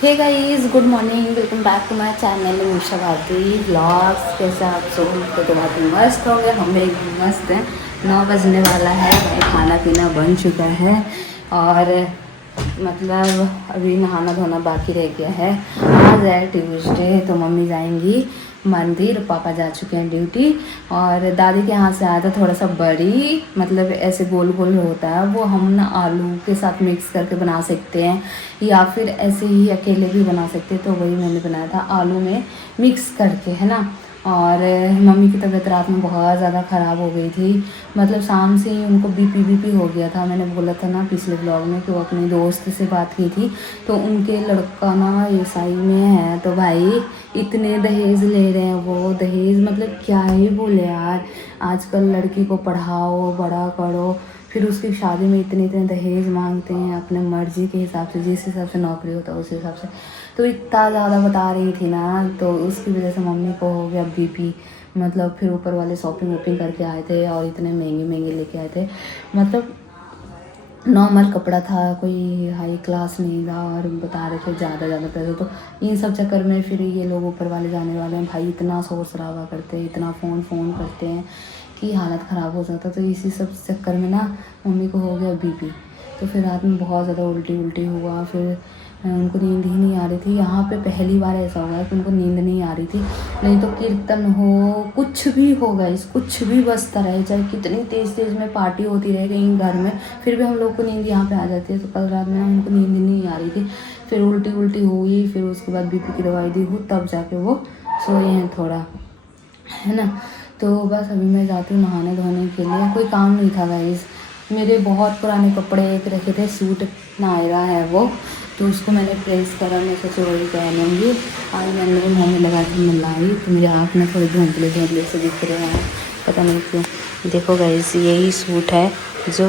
Hey guys, good morning, welcome back to my channel Usha Bharti blogs. कैसे आप सब तो बहुत मस्त होंगे, हम भी एकदम मस्त हैं। 9 बजने वाला है, खाना पीना बन चुका है और मतलब अभी नहाना धोना बाकी रह गया है। आज है ट्यूसडे तो मम्मी जाएंगी मंदिर, पापा जा चुके हैं ड्यूटी। और दादी के यहाँ से आया था थोड़ा सा बड़ी, मतलब ऐसे गोल गोल होता है वो, हम ना आलू के साथ मिक्स करके बना सकते हैं या फिर ऐसे ही अकेले भी बना सकते हैं। तो वही मैंने बनाया था आलू में मिक्स करके, है ना। और मम्मी की तबीयत रात में बहुत ज़्यादा ख़राब हो गई थी, मतलब शाम से ही उनको बीपी हो गया था। मैंने बोला था ना पिछले ब्लॉग में कि वो अपने दोस्त से बात की थी, तो उनके लड़का ना ईसाई में है, तो भाई इतने दहेज ले रहे हैं वो। दहेज मतलब क्या ही बोले यार, आजकल लड़की को पढ़ाओ बड़ा करो, फिर उसकी शादी में इतने इतने दहेज मांगते हैं अपने मर्जी के हिसाब से, जिस हिसाब से नौकरी होता है उस हिसाब से। तो इतना ज़्यादा बता रही थी ना, तो उसकी वजह से मम्मी को हो गया बीपी। मतलब फिर ऊपर वाले शॉपिंग वॉपिंग करके आए थे और इतने महंगे महंगे लेके आए थे, मतलब नॉर्मल कपड़ा था, कोई हाई क्लास नहीं था, और बता रहे थे ज़्यादा पैसे। तो इन सब चक्कर में फिर ये लोग ऊपर वाले जाने वाले हैं भाई, इतना शोर शराबा करते हैं, इतना फ़ोन करते हैं कि हालत ख़राब हो जाता। तो इसी सब चक्कर में ना मम्मी को हो गया बीपी। तो फिर रात में बहुत ज़्यादा उल्टी हुआ, फिर उनको नींद ही नहीं आ रही थी। यहाँ पे पहली बार ऐसा हुआ है कि उनको नींद नहीं आ रही थी, नहीं तो कीर्तन हो कुछ भी हो गाइस, कुछ भी बजता रहे, चाहे कितनी तेज़ में पार्टी होती रहे कहीं घर में, फिर भी हम लोग को नींद यहाँ पे आ जाती है। तो कल रात में उनको नींद नहीं आ रही थी, फिर उल्टी हुई, फिर उसके बाद बीपी की दवाई दी हो, तब जाके वो सोए हैं थोड़ा, है ना। तो बस अभी मैं जाती हूँ नहाने धोने के लिए, कोई काम नहीं था गाइस। मेरे बहुत पुराने कपड़े एक रखे थे, सूट नायरा है वो, तो उसको मैंने प्रेस करा, मैं सोचा वही पहनूंगी। आज मैंने मुँह में लगा के मिलाई, तो मेरे आँख में थोड़े धुंधले से दिख रहे हैं, पता नहीं क्यों। देखो गाइस, यही सूट है जो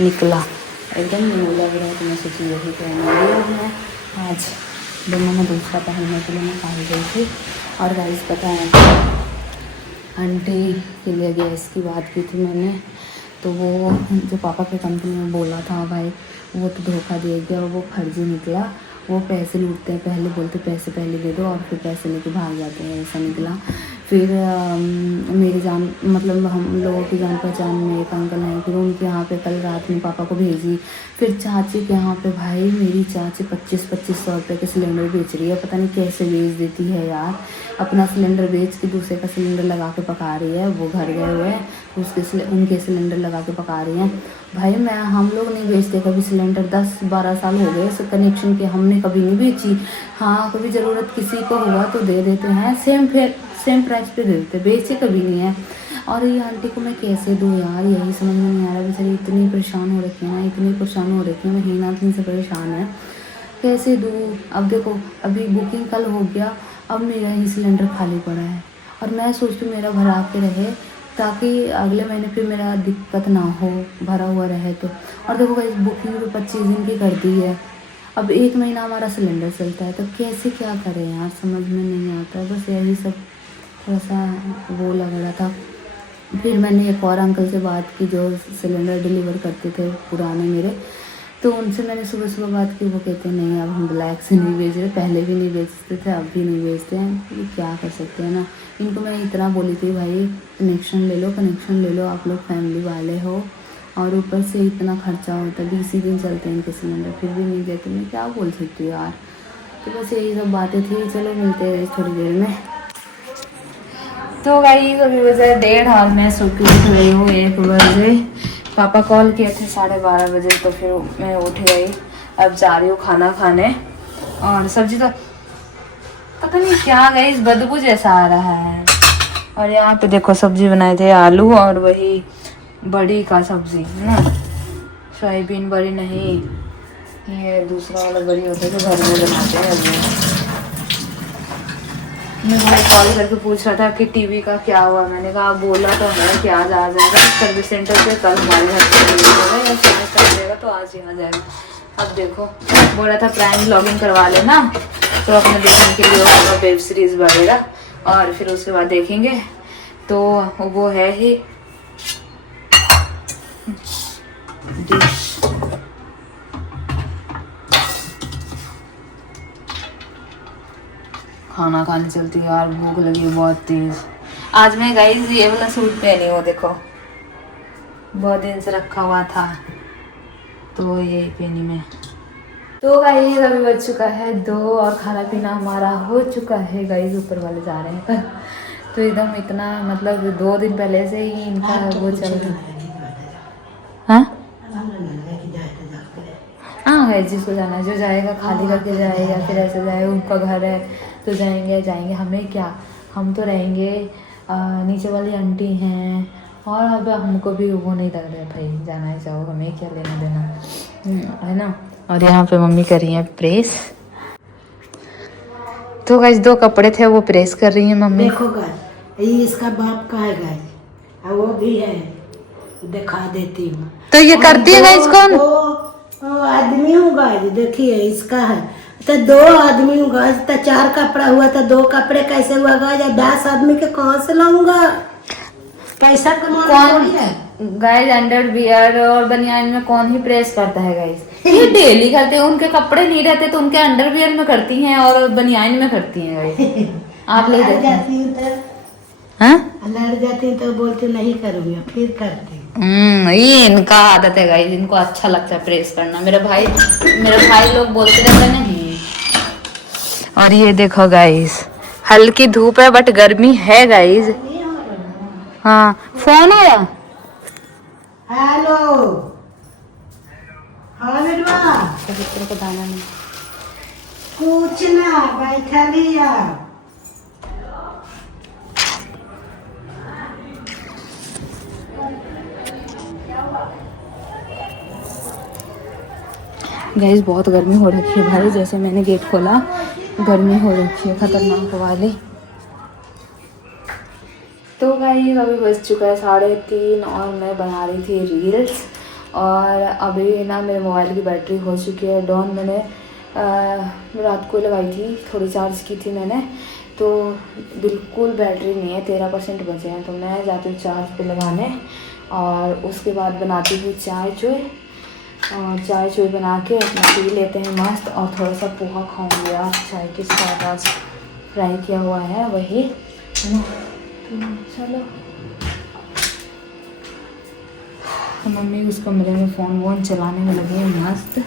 निकला, एकदम न्यू लग रहा है, तो मैं सोची यही पहनूंगी। और मैं आज दोनों में दूसरा पहनने के लिए मैं बाहर गई थी। और गाइस पता है, आंटी के लिए गैस की बात की थी मैंने, तो वो जो पापा के कंपनी में बोला था भाई, वो तो धोखा दे गया, वो फर्जी निकला। वो पैसे लूटते हैं, पहले बोलते पैसे पहले दे दो और फिर पैसे लेके भाग जाते हैं, ऐसा निकला। फिर मेरी जान मतलब हम लोगों की जान पहचान में एक अंकल हैं, फिर उनके यहाँ पे कल रात में पापा को भेजी। फिर चाची के यहाँ पे भाई, मेरी चाची 2500 रुपये के सिलेंडर बेच रही है, पता नहीं कैसे बेच देती है यार। अपना सिलेंडर बेच के दूसरे का सिलेंडर लगा के पका रही है। वो घर गए हुए हैं, उनके सिलेंडर लगा के पका रही हैं भाई। हम लोग नहीं बेचते कभी सिलेंडर, 10-12 साल हो गए इस कनेक्शन के, हमने कभी नहीं बेची। हाँ, कभी ज़रूरत किसी को हुआ तो दे देते हैं, सेम प्राइस पे दे देते, बेचे कभी नहीं है। और ये आंटी को मैं कैसे दूँ यार, यही समझ में नहीं आ रहा। बेचारी इतनी परेशान हो रखी है ना, इतनी परेशान हो रखी है, महीना दिन से परेशान है, कैसे दूँ। अब देखो, अभी बुकिंग कल हो गया, अब मेरा ही सिलेंडर खाली पड़ा है, और मैं सोचती हूँ मेरा भरा के रहे, ताकि अगले महीने फिर मेरा दिक्कत ना हो, भरा हुआ रहे तो। और देखो भाई, बुकिंग भी 25 दिन की कर दी है, अब 1 महीना हमारा सिलेंडर चलता है, तो कैसे क्या करें यार, समझ में नहीं आता। बस यही सब थोड़ा सा वो लग रहा था। फिर मैंने एक और अंकल से बात की जो सिलेंडर डिलीवर करते थे पुराने मेरे, तो उनसे मैंने सुबह बात की। वो कहते हैं नहीं, अब हम ब्लैक से नहीं बेच रहे, पहले भी नहीं बेचते थे, अब भी नहीं बेचते हैं। ये क्या कर सकते हैं ना। इनको मैं इतना बोली थी भाई, कनेक्शन ले लो, आप लोग फैमिली वाले हो, और ऊपर से इतना खर्चा होता है, 20 ही दिन चलते हैं इनके सिलेंडर, फिर भी नहीं देते। मैं क्या बोल सकती हूँ यार। तो बस यही सब बातें थी, चलो मिलते हैं थोड़ी देर में। तो गाइस अभी बजे 1:30 और मैं सो के उठ रही हूँ 1 बजे। पापा कॉल किए थे 12:30 बजे, तो फिर मैं उठ गई। अब जा रही हूँ खाना खाने, और सब्जी तो पता नहीं क्या गाइस, बदबू जैसा आ रहा है। और यहाँ पे देखो सब्जी बनाए थे, आलू और वही बड़ी का सब्जी है ना, सोयाबीन बड़ी नहीं, ये दूसरा वाला बड़ी होता है जो घर में बनाते हैं। मुझे कॉल करके पूछ रहा था कि टीवी का क्या हुआ, मैंने कहा बोला तो है कि आज आ जाएगा सर्विस सेंटर पे, कल हमारे घर पे होगा या सर्विस कर देगा, तो आज ही आ जाएगा। अब देखो, बोल रहा था प्राइम लॉगिन करवा लेना, तो अपने देखने के लिए होगा वेब सीरीज़ वगैरह, और फिर उसके बाद देखेंगे। तो वो है ही डिश, खाना खाने चलती है यार, भूख लगी है बहुत तेज। आज मैं गाइस ये वाला सूट पहनी हूँ, देखो बहुत दिन से रखा हुआ था तो ये पहनी मैं। तो गाइस अभी बज चुका है 2 और खाना पीना हमारा हो चुका है गाइस। ऊपर वाले जा रहे हैं तो एकदम इतना मतलब 2 दिन पहले से ही इनका वो चल रहा है। हाँ गाइस जिसको जाना है जो जाएगा खाली करके जाएगा, फिर ऐसे जाएगा, उनका घर है तो जाएंगे। हमें क्या, हम तो रहेंगे। नीचे वाली आंटी हैं और अब हमको भी वो नहीं लग रहा है भाई जाना है जाओ, हमें क्या लेना देना है ना। और यहाँ पे मम्मी कर रही हैं प्रेस। तो गाइस 2 कपड़े थे वो प्रेस कर रही हैं मम्मी। देखो गाइस ये इसका बाप का है गाइस, वो भी है, दिखा देती हूँ। तो ये करती है गाइस कौन? 2 आदमी हूँ गाइस, देखिए इसका है तो 2 आदमी हूँ गाइस, तो 4 कपड़ा हुआ तो 2 कपड़े कैसे हुआ गाइस? 10 आदमी के कहाँ से लाऊंगा? पैसा कमाना थोड़ी है गाइस। अंडरवियर और बनियान में कौन ही प्रेस करता है गाइस? ये डेली करते हैं, उनके कपड़े नहीं रहते तो उनके अंडरवियर में करती हैं और बनियान में करती हैं गाइस। आप लोग लड़ जाती हूँ तो बोलती नहीं करूँगी, फिर करती। ये इनका आदत है गाइस, इनको अच्छा लगता है प्रेस करना। मेरे भाई लोग बोलते रहते नहीं। और ये देखो गाइस हल्की धूप है बट गर्मी है गाइस। हाँ फोन आया। हेलो हाँ बेटवा, कबूतर को दाना नहीं। कुछ ना बैठा लिया। गाइस बहुत गर्मी हो रखी है भाई, जैसे मैंने गेट खोला गर्मी हो रखी है खतरनाक वाली। तो गाइस अभी बज चुका है 3:30 और मैं बना रही थी रील्स। और अभी ना मेरे मोबाइल की बैटरी हो चुकी है डाउन। मैंने रात को लगाई थी, थोड़ी चार्ज की थी मैंने, तो बिल्कुल बैटरी नहीं है, 13% बचे हैं। तो मैं जाती हूँ चार्ज पे लगाने और उसके बाद बनाती हूँ चाय और चाय बना के अपना पी लेते हैं मस्त। और थोड़ा सा पोहा खाऊंगी यार चाय के साथ, आज फ्राई किया हुआ है वही है ना। तो चलो मम्मी उस कमरे में फ़ोन वोन चलाने में लगी है मस्त।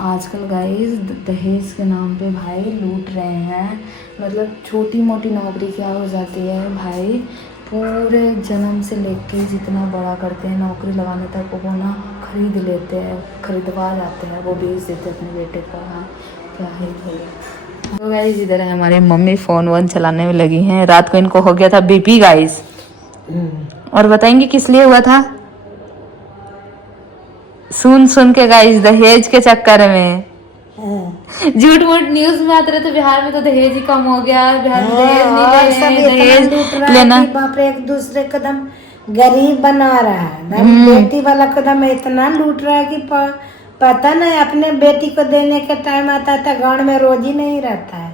आजकल गाइस दहेज के नाम पे भाई लूट रहे हैं। मतलब छोटी मोटी नौकरी क्या हो जाती है भाई, पूरे जन्म से लेके जितना बड़ा करते हैं नौकरी लगाने तक वो ना खरीद लेते हैं, खरीदवा जाते हैं, वो बेच देते हैं अपने बेटे को। हाँ क्या है भाई। तो गाइस इधर है हमारे मम्मी फ़ोन वोन चलाने में लगी हैं। रात को इनको हो गया था बीपी गाइस। और बताएंगे किस लिए हुआ था? सुन के गाइस दहेज के चक्कर में झूठ मूठ न्यूज में आते रहते बिहार में तो दहेज ही कम हो गया, बिहार में दहेज नहीं ले रहे, दहेज लेना बाप रे, एक दूसरे कदम गरीब बना रहा है। बेटी वाला कदम इतना लूट रहा है कि पता नहीं अपने बेटी को देने के टाइम आता है तो गाँव में रोज ही नहीं रहता है।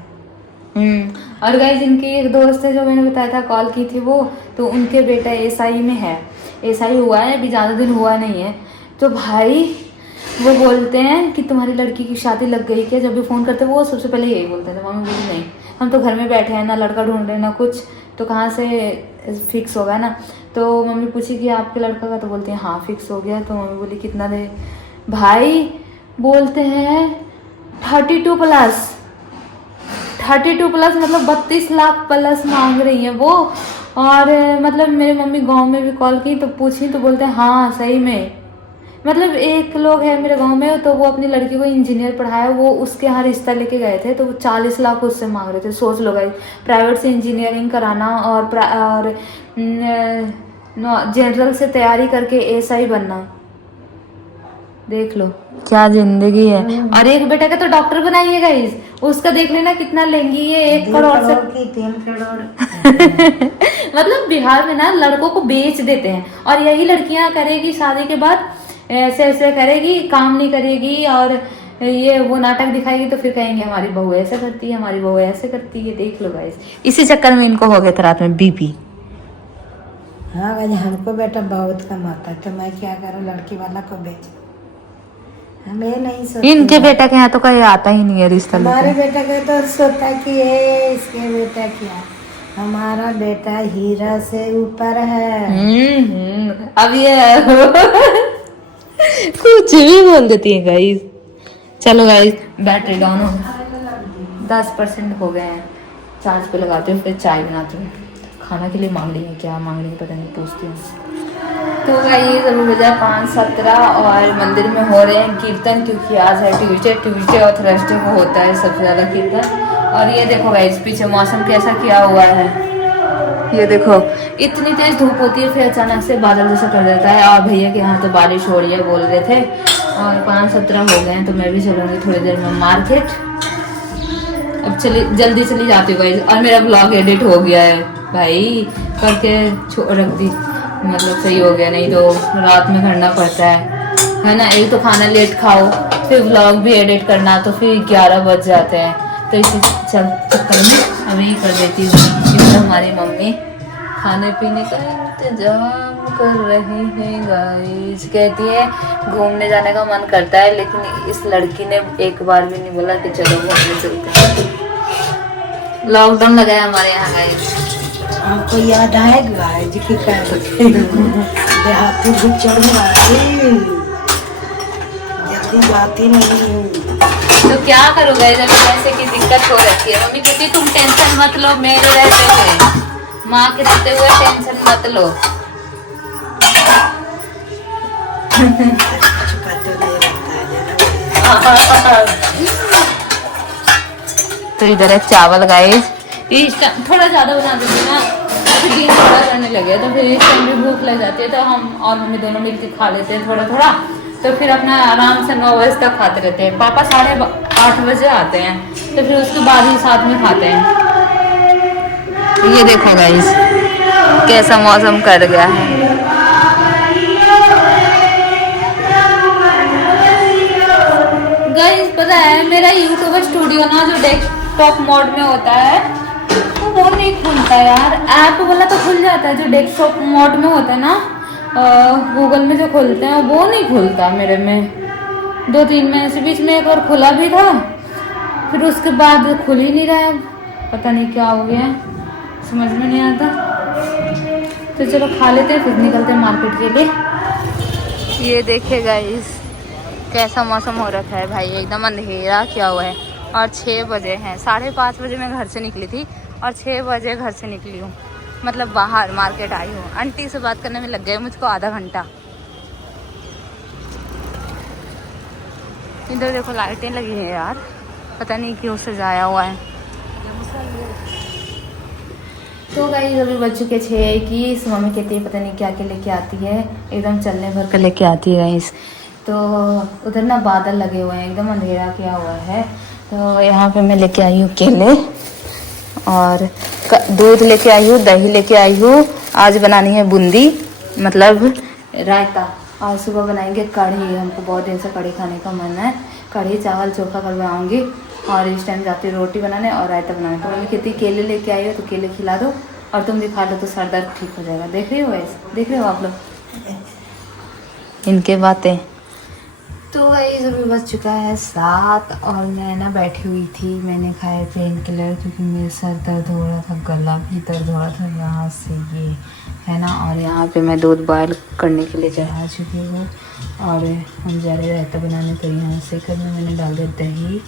और गाइस इनकी एक दोस्त है जो मैंने बताया था कॉल की थी वो, तो उनके बेटा एसआई में है, एसआई हुआ है अभी, ज़्यादा दिन हुआ नहीं है। तो भाई वो बोलते हैं कि तुम्हारी लड़की की शादी लग गई क्या? जब भी फ़ोन करते वो सबसे पहले यही बोलते थे। मम्मी बोली नहीं, हम तो घर में बैठे हैं, ना लड़का ढूंढ रहे ना कुछ, तो कहाँ से फिक्स होगा ना। तो मम्मी पूछी कि आपके लड़का का, तो बोलते हैं हाँ फिक्स हो गया। तो मम्मी बोली कितना दे? भाई बोलते हैं 32 प्लस मतलब 32 लाख प्लस मांग रही है वो। और मतलब मेरे मम्मी गांव में भी कॉल की तो पूछी तो बोलते हैं हाँ सही में। मतलब एक लोग है मेरे गांव में तो वो अपनी लड़की को इंजीनियर पढ़ाया, वो उसके यहाँ रिश्ता लेके गए थे तो वो 40 लाख उससे मांग रहे थे। सोच लो गाइस, प्राइवेट से इंजीनियरिंग कराना और जनरल से तैयारी करके एसआई बनना, देख लो क्या जिंदगी है। और एक बेटा का तो डॉक्टर बनाइए गाइस, उसका देख लेना कितना लेंगी ये, 1 करोड़ से 3 करोड़ मतलब बिहार में ना लड़कों को बेच देते हैं और यही लड़कियां करेगी शादी के बाद ऐसे ऐसे करेगी, काम नहीं करेगी और ये वो नाटक दिखाएगी तो फिर कहेंगे हमारी बहू ऐसे करती है, हमारी बहू ऐसे करती है। देख लो गाइस, इसी चक्कर में इनको हो गया था रात में बीपी। हाँ हमको बेटा बहुत कमाता है तो मैं क्या करूँ, लड़की वाला को बेच। हमें नहीं सोचते। इनके बेटा के यहाँ तो कहीं आता ही नहीं है रिश्ता हमारे लेके। बेटा के तो सोता कि ये इसके बेटा क्या, हमारा बेटा हीरा से ऊपर है। अब ये कुछ भी बोल देती है गाइस। चलो गाइस, बैटरी डाउन हो 10% हो गए हैं, चार्ज पे लगाती हूँ, फिर चाय बनाती हूँ। खाना के लिए मांग रही है, क्या मांग रही है पता नहीं, पूछती हूँ। तो गाइस अभी बजा 5:17 और मंदिर में हो रहे हैं कीर्तन, क्योंकि आज है ट्यूसडे और थर्सडे को होता है सबसे ज़्यादा कीर्तन। और ये देखो गाइस पीछे मौसम कैसा किया हुआ है, ये देखो इतनी तेज धूप होती है, फिर अचानक से बादल जैसा कर देता है। और भैया के यहाँ तो बारिश हो रही है बोल रहे थे। और 5:17 हो गए हैं, तो मैं भी चलूँगी थोड़ी देर में मार्केट। अब जल्दी चली जाती हूँ गाइस। और मेरा ब्लॉग एडिट हो गया है भाई, करके रख दी, मतलब सही हो गया, नहीं तो रात में करना पड़ता है ना। एक तो खाना लेट खाओ, फिर व्लॉग भी एडिट करना, तो फिर 11 बज जाते हैं। तो इसी चक्कर में अभी कर देती हूँ। क्योंकि हमारी मम्मी खाने पीने का इंतजाम कर रही है गाइस। कहती है घूमने जाने का मन करता है, लेकिन इस लड़की ने एक बार भी नहीं बोला कि चलो घूमने चलते हैं। लॉकडाउन लगा है हमारे यहाँ गाइस। आपको याद आएगा जी की देहाती भी चढ़ जल्दी जाती नहीं हूँ। तो क्या करोगे जब पैसे की दिक्कत हो रखी है मम्मी, क्योंकि तुम टेंशन मत लो, मेरे रहते हुए, माँ के रहते हुए टेंशन मत लो। तो इधर है चावल गाइस, इस टाइम थोड़ा ज्यादा बना देते ना, फिर दिन थोड़ा करने लगे तो फिर इस टाइम भी भूख लग जाती है, तो हम और मम्मी दोनों मिलकर खा लेते हैं थोड़ा थोड़ा। तो फिर अपना आराम से 9 बजे तक खाते रहते हैं। पापा 8:30 बजे आते हैं, तो फिर उसके बाद ही साथ में खाते हैं। तो ये देखो गाइस कैसा मौसम कर गया है। गाइस पता है मेरा यूट्यूब स्टूडियो ना जो डेस्कटॉप मोड में होता है, तो वो नहीं खुलता यार। ऐप वाला तो खुल जाता है, जो डेस्कटॉप मोड में होता है ना, गूगल में जो खुलते हैं वो नहीं खुलता मेरे में। 2-3 महीने से बीच में एक बार खुला भी था, फिर उसके बाद खुल ही नहीं रहा है, पता नहीं क्या हो गया, समझ में नहीं आता। तो चलो खा लेते हैं, फिर निकलते हैं मार्केट के लिए। ये देखिए गाइस कैसा मौसम हो रखा है भाई, एकदम अंधेरा किया हुआ है। और 6 बजे हैं, 5:30 बजे मैं घर से निकली थी और 6 बजे घर से निकली हूँ, मतलब बाहर मार्केट आई हूँ। आंटी से बात करने में लग गए मुझको आधा घंटा। इधर देखो लाइटें लगी हैं यार, पता नहीं क्यों सजाया हुआ है। तो गाइस अभी बज चुके 6:21। मम्मी कहती है पता नहीं क्या क्या लेके आती है, एकदम चलने भर कर लेके आती है गाइस। तो उधर ना बादल लगे हुए हैं, एकदम अंधेरा किया हुआ है। तो यहाँ पे मैं लेके आई हूँ केले और दूध लेके आई हूँ, दही लेके आई हूँ। आज बनानी है बूंदी, मतलब रायता। और सुबह बनाएंगे कढ़ी, हमको बहुत दिन से कढ़ी खाने का मन है। कढ़ी चावल चोखा कर बनाऊँगी और इस टाइम जाती हूँ रोटी बनाने और रायता बनाने। तो मम्मी कहती केले लेके आई हो तो केले खिला दो और तुम भी खा लो तो सर दर्द ठीक हो जाएगा। देख रही हो वैसे, देख रहे हो आप लोग इनके बातें। तो गाइस अभी बज चुका है 7 और मैं ना बैठी हुई थी, मैंने खाया पेन किलर क्योंकि मेरे सर दर्द हो रहा था, गला भी दर्द हो रहा था यहाँ से, ये है ना। और यहाँ पे मैं दूध बॉयल करने के लिए चढ़ा चुकी हूँ और हम जा रहे रायता बनाने। तो यहाँ से करने मैंने डाल दिया दही,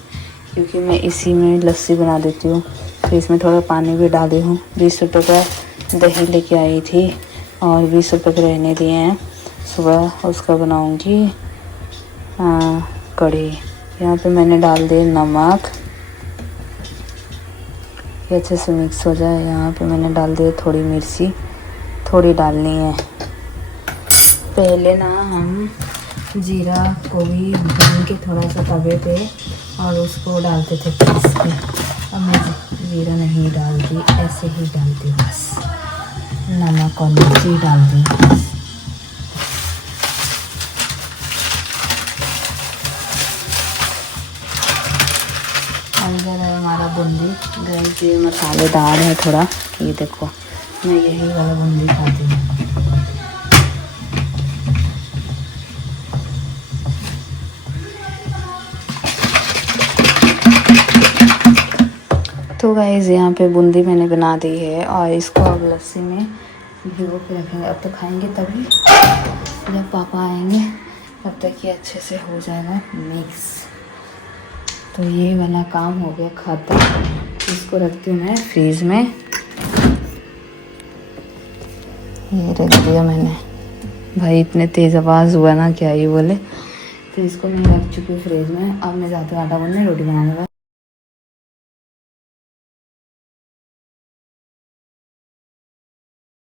क्योंकि मैं इसी में लस्सी बना देती हूँ। तो इसमें थोड़ा पानी भी डाली हूँ। 20 रुपये का दही लेके आई थी और 20 रुपये के रहने दिए हैं, सुबह उसका बनाऊँगी कढ़ी। यहाँ पे मैंने डाल दिए नमक, ये अच्छे से मिक्स हो जाए। यहाँ पे मैंने डाल दिए थोड़ी मिर्ची, थोड़ी डालनी है। पहले ना हम जीरा को भी भून के थोड़ा सा तवे पे और उसको डालते थे पीस के। अब मैं जीरा नहीं डालती, ऐसे ही डालती, बस नमक और मिर्ची डाल दी। इधर है हमारा बूंदी। गाइस ये मसालेदार है थोड़ा, ये देखो मैं यही वाला बूंदी खाती हूँ। तो गाइस यहाँ पे बूंदी मैंने बना दी है और इसको अब लस्सी में भिगो के रखेंगे। अब तो खाएंगे तभी, जब पापा आएंगे तब तक ये अच्छे से हो जाएगा मिक्स। तो ये वाला काम हो गया खत्म। इसको रखती हूँ मैं फ्रीज में। ये रख दिया मैंने। भाई इतने तेज़ आवाज़ हुआ ना, क्या ही बोले। तो इसको मैं रख चुकी हूँ फ्रिज में। अब मैं जाती हूँ आटा गूंदने, रोटी बनाने का।